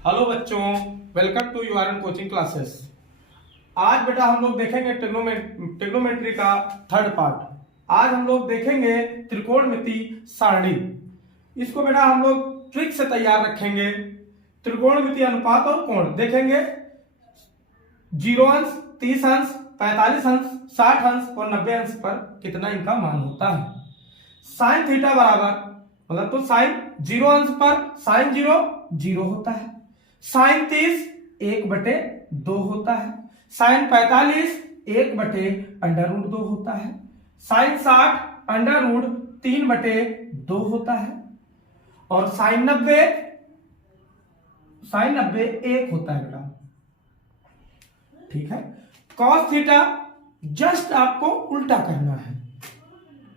Hello बच्चों, welcome to URN coaching classes. आज बेटा हम लोग देखेंगे ट्रिग्नोमेट्री का थर्ड पार्ट। आज हम लोग देखेंगे त्रिकोणमिति सारणी। इसको बेटा हम लोग ट्रिक से तैयार रखेंगे। त्रिकोणमिति अनुपात और कोण देखेंगे। 0 अंश, 30 अंश, 45 अंश, 60 अंश और 90 अंश पर कितना इनका मान होता है। साइन थीटा बराबर मतलब तो साइन 0 अंश पर साइन 0 होता है। साइन 30 1/2 होता है। साइन 45 1/√2 होता है। साइन 60 √3/2 होता है। और साइन 90 1 होता है बेटा। ठीक है। कॉस थीटा जस्ट आपको उल्टा करना है।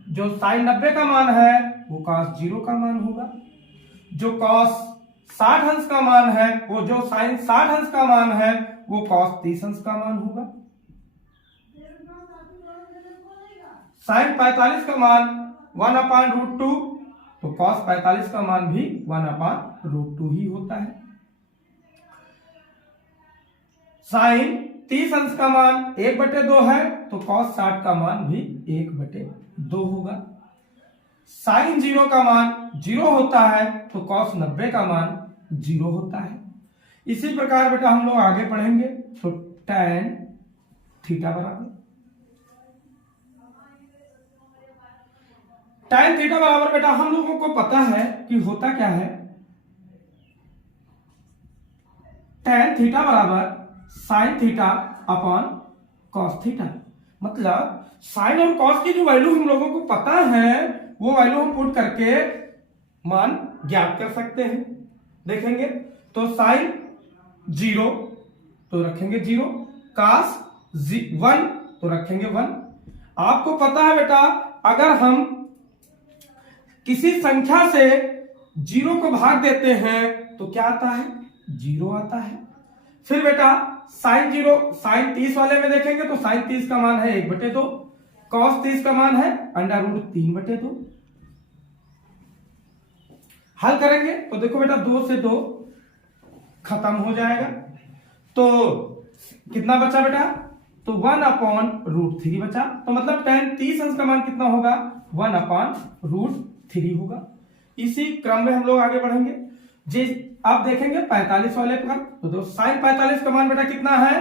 जो साइन 90 का मान है वो कॉस 0 का मान होगा। जो कॉस 60 अंश का मान है वो जो साइन 60 अंश का मान है वो कॉस 30 अंश का मान होगा। साइन 45 का मान 1/√2 तो कॉस 45 का मान भी 1/√2 ही होता है। साइन 30 अंश का मान 1/2 है तो कॉस 60 का मान भी 1/2 होगा। साइन 0 का मान 0 होता है तो कॉस 90 का मान 0 होता है। इसी प्रकार बेटा हम लोग आगे पढ़ेंगे तो tan थीटा बराबर tan थीटा बराबर बेटा हम लोगों को पता है कि होता क्या है। tan थीटा बराबर sine theta upon cos theta. मतलब साइन और कॉस की जो वैल्यू हम लोगों को पता है वो वैल्यू हम पुट करके मान ज्ञात कर सकते हैं। देखेंगे तो साइन 0 तो रखेंगे 0, कॉस 1 तो रखेंगे 1। आपको पता है बेटा अगर हम किसी संख्या से 0 को भाग देते हैं तो क्या आता है, 0 आता है। फिर बेटा साइन 0 साइन 30 वाले में देखेंगे तो साइन 30 का मान है 1/2, कॉस 30 का मान है √3/2। हल करेंगे तो देखो बेटा 2 से 2 खत्म हो जाएगा तो कितना बचा बेटा, तो 1/√3 बचा। तो मतलब tan 30 अंश का मान कितना होगा, 1/√3 होगा। इसी क्रम में हम लोग आगे बढ़ेंगे। जी आप देखेंगे 45 वाले पर तो साइन 45 का मान बेटा कितना है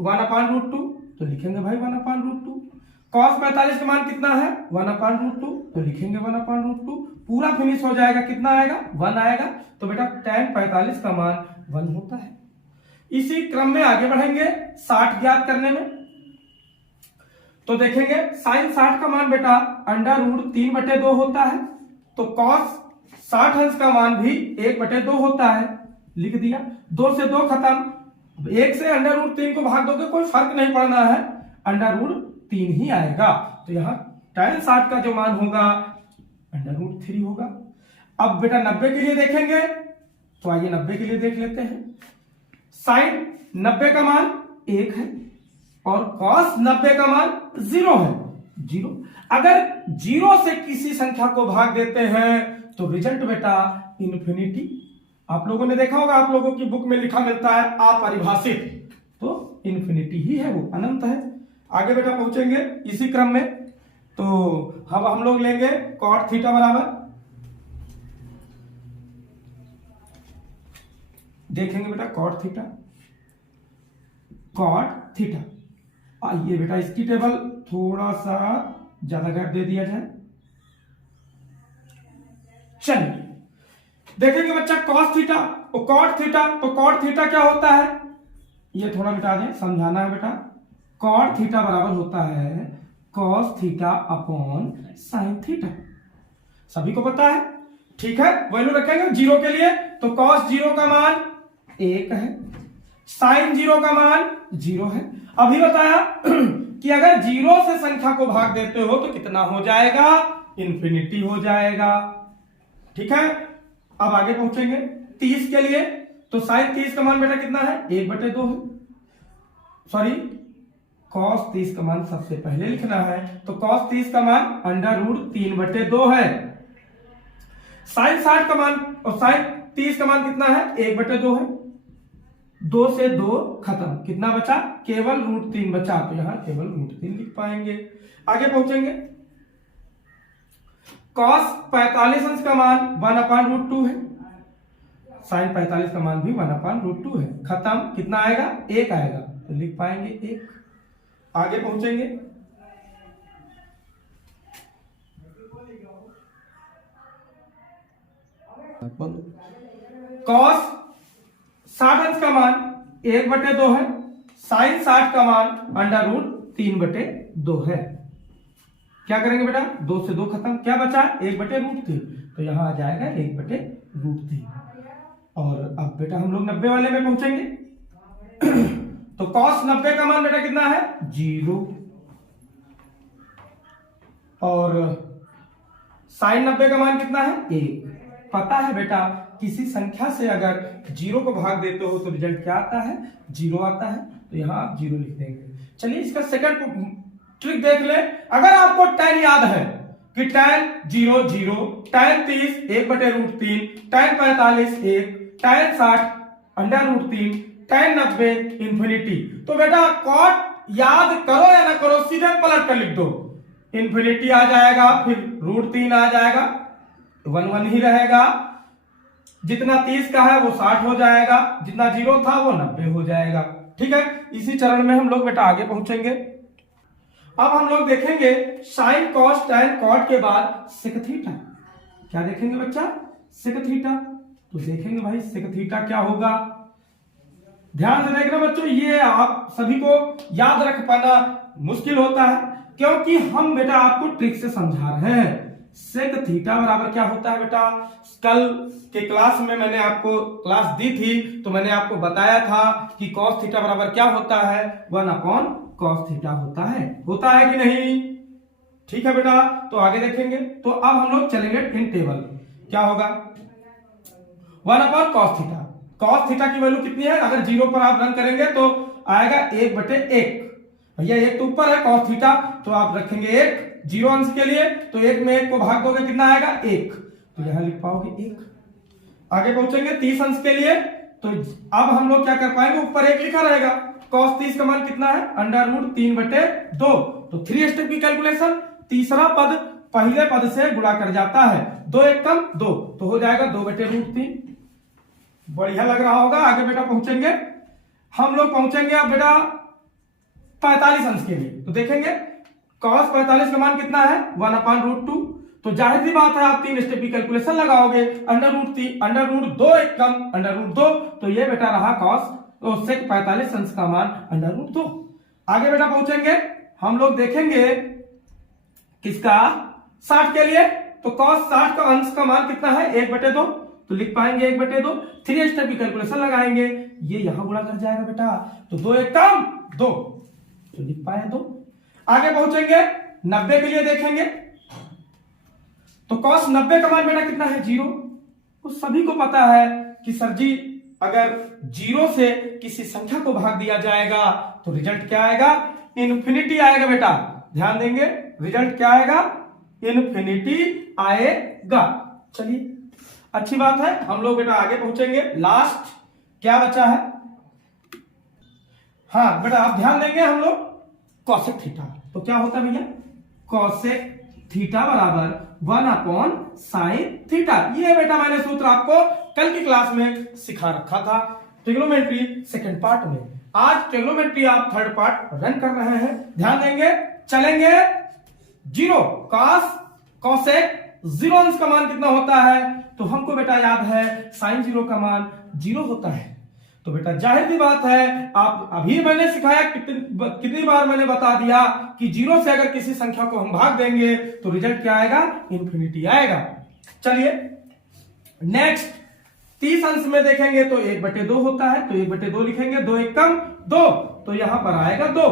1/√2 तो लिखेंगे भाई 1/√2। कॉस 45 का मान कितना है 1/√2 तो लिखेंगे 1/√2। पूरा फिनिश हो जाएगा, कितना आएगा 1 आएगा। तो बेटा tan 45 का मान 1 होता है। इसी क्रम में आगे बढ़ेंगे 60 ज्ञात करने में। तो देखेंगे साइन 60 का मान बेटा √3/2 होता है तो कॉस 60 अंश का मान भी 1/2 होता है। लिख दिया। 2 से 2 खत्म। 1 से √3 को भाग दोगे कोई फर्क नहीं पड़ना है, √3 ही आएगा। तो यहां tan 60 का जो मान होगा √3 होगा। अब बेटा 90 के लिए देखेंगे तो आइए 90 के लिए देख लेते हैं। साइन 90 का मान 1 है और कॉस 90 का मान 0 है। 0 अगर 0 से किसी संख्या को भाग देते हैं तो रिजल्ट बेटा इन्फिनिटी। आप लोगों ने देखा होगा, आप लोगों की बुक में लिखा मिलता है अपरिभाषित, तो इन्फिनिटी ही है, वो अनंत है। आगे बेटा पहुंचेंगे इसी क्रम में। तो अब हम लोग लेंगे कॉट थीटा बराबर, देखेंगे बेटा कॉट थीटा। आइए बेटा इसकी टेबल थोड़ा सा ज्यादा गैप दे दिया जाए। चलिए देखेंगे बच्चा कॉस थीटा और कॉट थीटा। तो कॉट थीटा क्या होता है, ये थोड़ा मिटा दें, समझाना है बेटा। कॉट थीटा बराबर होता है cos theta upon sine theta. सभी को पता है, ठीक है। वैल्यू रखेंगे 0 के लिए तो कॉस 0 का मान 1 है, साइन 0 का मान 0 है। अभी बताया कि अगर 0 से संख्या को भाग देते हो तो कितना हो जाएगा, इन्फिनिटी हो जाएगा। ठीक है। अब आगे पहुंचेंगे 30 के लिए। तो साइन 30 का मान बेटा कितना है 1/2 है। सॉरी कॉस 30 का मान सबसे पहले लिखना है तो कॉस 30 का मान √3/2 है। साइन 60 का मान और साइन 30 का मान कितना है, 1/2 है। 2 से 2 खत्म, कितना बचा, केवल √3 बचा, तो यहां केवल √3 लिख पाएंगे। आगे पहुंचेंगे, cos 45 अंश का मान 1/√2 है, sin 45 का मान भी 1/√2 है, खत्म, कितना आएगा, 1 आएगा, तो लिख पाएंगे 1। आगे पहुंचेंगे, cos 60 अंश का मान 1/2 है, sin 60 का मान √3/2 है। क्या करेंगे बेटा, 2 से 2 खत्म, क्या बचा, 1/√3, तो यहां आ जाएगा 1/√3। और अब बेटा हम लोग 90 वाले में पहुंचेंगे। तो cos 90 का मान बेटा कितना है, 0, और sin 90 का मान कितना है, 1। पता है बेटा, किसी संख्या से अगर 0 को भाग देते हो तो रिजल्ट क्या आता है, 0 आता है, तो यहां आप 0 लिख देंगे। चलिए इसका सेकंड ट्रिक देख ले। अगर आपको tan याद है कि tan 0 0, tan 30 1/√3, tan 45 1, tan 60 √3, tan 90 infinity, तो बेटा cot याद करो या ना करो, सीधे पलट कर लिख दो, इंफिनिटी आ जाएगा, फिर √3 आ जाएगा, 1 1 ही रहेगा, जितना 30 का है वो 60 हो जाएगा, जितना 0 था वो 90 हो जाएगा। ठीक है, इसी चरण में हम लोग बेटा आगे पहुंचेंगे। अब हम लोग देखेंगे sin cos tan cot के बाद sec थीटा। क्या देखेंगे बच्चा, sec थीटा। तो देखेंगे भाई sec थीटा क्या होगा, ध्यान से देखना बच्चों, ये आप सभी को याद रख पाना मुश्किल होता है, क्योंकि हम बेटा आपको ट्रिक से समझा रहे हैं। sec थीटा बराबर क्या होता है बेटा, कल के क्लास में मैंने आपको क्लास दी थी, तो मैंने आपको बताया था कि cos थीटा बराबर क्या होता है, 1/cos थीटा होता है कि नहीं। ठीक है बेटा, तो आगे देखेंगे। तो अब हम लोग चलेंगे इन टेबल, क्या होगा, 1/cos थीटा। cos थीटा की वैल्यू कितनी है, अगर 0 पर आप रन करेंगे तो आएगा 1/1। भैया 1 तो ऊपर है cos थीटा, तो आप रखेंगे 1 0 अंश के लिए, तो 1 में 1 को भाग दोगे कितना आएगा, 1, तो यहां लिख पाओगे 1। आगे पहुंचेंगे 30 अंश के लिए, तो अब हम लोग क्या कर पाएंगे, ऊपर 1 लिखा रहेगा, cos 30 का मान कितना है, √3/2, तो 3 स्टेप की कैलकुलेशन, तीसरा पद पहले पद से गुणा कर जाता है, 2 1 कम 2, तो हो जाएगा 2/√3। बढ़िया लग रहा होगा। आगे बेटा पहुंचेंगे, हम लोग पहुंचेंगे अब बेटा 45 अंश के लिए, तो देखेंगे cos 45 का मान कितना है, 1/√2, तो जाहिर सी बात है आप 3 स्टेप की कैलकुलेशन लगाओगे, √2 1 कम √2, तो ये बेटा रहा cos तो sec 45 अंश का मान √2। आगे बेटा पहुंचेंगे, हम लोग देखेंगे किसका, 60 के लिए, तो cos 60 का अंश का मान कितना है, 1/2, तो लिख पाएंगे 1/2। 3 स्टेप की कैलकुलेशन लगाएंगे, ये यहां गुणा कर जाएगा बेटा, तो 2 1 कम 2, तो लिख पाए 2। आगे पहुंचेंगे 90 के लिए, देखेंगे तो cos 90 का मान बेटा कितना है, 0। तो सभी को पता है कि सर जी अगर 0 से किसी संख्या को भाग दिया जाएगा तो रिजल्ट क्या आएगा, इन्फिनिटी आएगा बेटा। ध्यान देंगे, रिजल्ट क्या आएगा, इन्फिनिटी आएगा। चलिए अच्छी बात है, हम लोग बेटा आगे पहुंचेंगे। लास्ट क्या बचा है, हाँ बेटा आप ध्यान देंगे, हम लोग cosec थीटा, तो क्या होता है भैया, cosec थीटा बराबर 1/sin थीटा। ये बेटा मैंने सूत्र आपको कल की क्लास में सिखा रखा था, ट्रिग्नोमेट्री सेकंड पार्ट में। आज ट्रिग्नोमेट्री आप थर्ड पार्ट रन कर रहे हैं। ध्यान देंगे, चलेंगे 0 cosec 0 अंश का मान कितना होता है, तो हमको बेटा याद है sin 0 का मान 0 होता है। तो बेटा जाहिर सी बात है, आप अभी मैंने सिखाया, कितनी बार मैंने बता दिया कि 0 से अगर किसी संख्या को हम भाग देंगे तो रिजल्ट क्या आएगा, इन्फिनिटी आएगा। चलिए नेक्स्ट 30 अंश में देखेंगे तो 1/2 होता है, तो 1/2 लिखेंगे, 2 1 कम 2, तो यहां पर आएगा 2।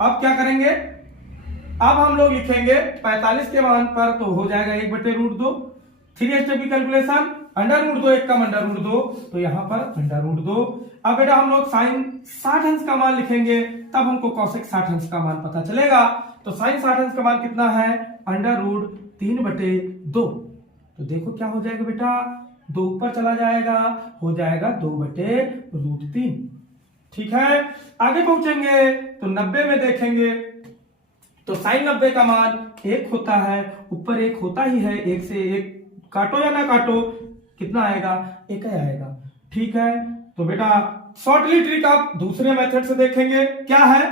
अब क्या करेंगे, अब हम लोग लिखेंगे 45 के मान पर, तो हो जाएगा 1/√2। 3 स्टेप की कैलकुलेशन, √2 1 कम √2, तो यहां पर √2। अब बेटा हम लोग sin 60 अंश का मान लिखेंगे, तब हमको cosec 60 अंश का मान पता चलेगा। तो sin 60 अंश का मान कितना है, √3/2। तो देखो क्या हो जाएगा बेटा, 2 ऊपर चला जाएगा, हो जाएगा 2/√3। ठीक है, आगे पहुंचेंगे तो 90 में देखेंगे तो sin 90 का मान 1 होता है, ऊपर 1 होता ही है, 1 से 1 काटो या ना काटो, कितना आएगा, 1 ही आएगा। ठीक है, तो बेटा शॉर्टली ट्रिक आप दूसरे मेथड से देखेंगे, क्या है,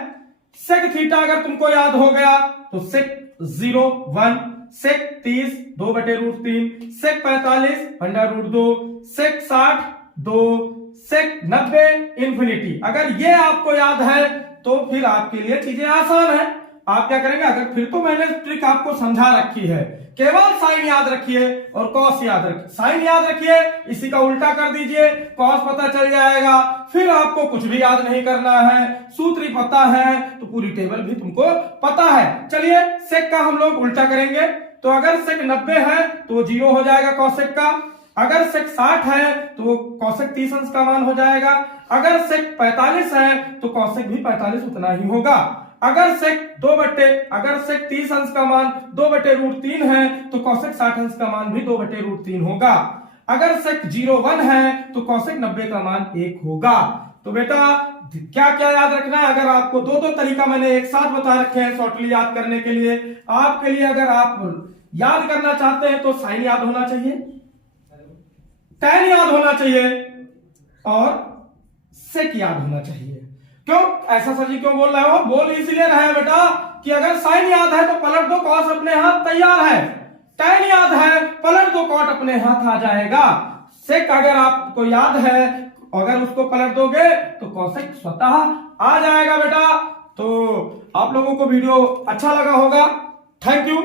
सेक थीटा अगर तुमको याद हो गया तो सेक 0 1, सेक 30 2/√3, सेक 45 √2, सेक 60 2, सेक 90 इन्फिनिटी। अगर ये आपको याद है तो फिर आपके लिए चीजें आसान है। आप क्या करेंगे, अगर फिर तो मैंने ट्रिक आपको समझा रखी है, केवल साइन याद रखिए और कॉस याद रखिए। साइन याद रखिए, इसी का उल्टा कर दीजिए, कॉस पता चल जाएगा, फिर आपको कुछ भी याद नहीं करना है, सूत्र ही पता है तो पूरी टेबल भी तुमको पता है। चलिए सेक का हम लोग उल्टा करेंगे, तो अगर सेक 90 है तो 0 हो जाएगा कॉसेक का, अगर सेक 60 है तो कॉसेक 30 अंश का मान हो जाएगा, अगर सेक 45 है तो कॉसेक भी 45 उतना ही होगा, अगर सेक 30 अंश का मान 2/√3 है तो कॉसेक 60 अंश का मान भी 2/√3 होगा, अगर सेक 01 है तो कॉसेक 90 का मान 1 होगा। तो बेटा क्या क्या याद रखना है, अगर आपको दो तरीका मैंने एक साथ बता रखे हैं शॉर्टली याद करने के लिए, आपके लिए अगर आप याद करना चाहते हैं तो साइन याद होना चाहिए, tan याद होना चाहिए और सेक याद होना चाहिए। क्यों ऐसा सर जी क्यों बोल रहे हो, बोल इसलिए रहे हैं बेटा कि अगर साइन याद है तो पलट दो, कॉस अपने हाथ तैयार है, tan याद है पलट दो, कॉट अपने हाथ आ जाएगा, सेक अगर आपको याद है अगर उसको पलट दोगे तो कॉसेक स्वतः आ जाएगा बेटा। तो आप लोगों को वीडियो अच्छा लगा होगा, थैंक यू।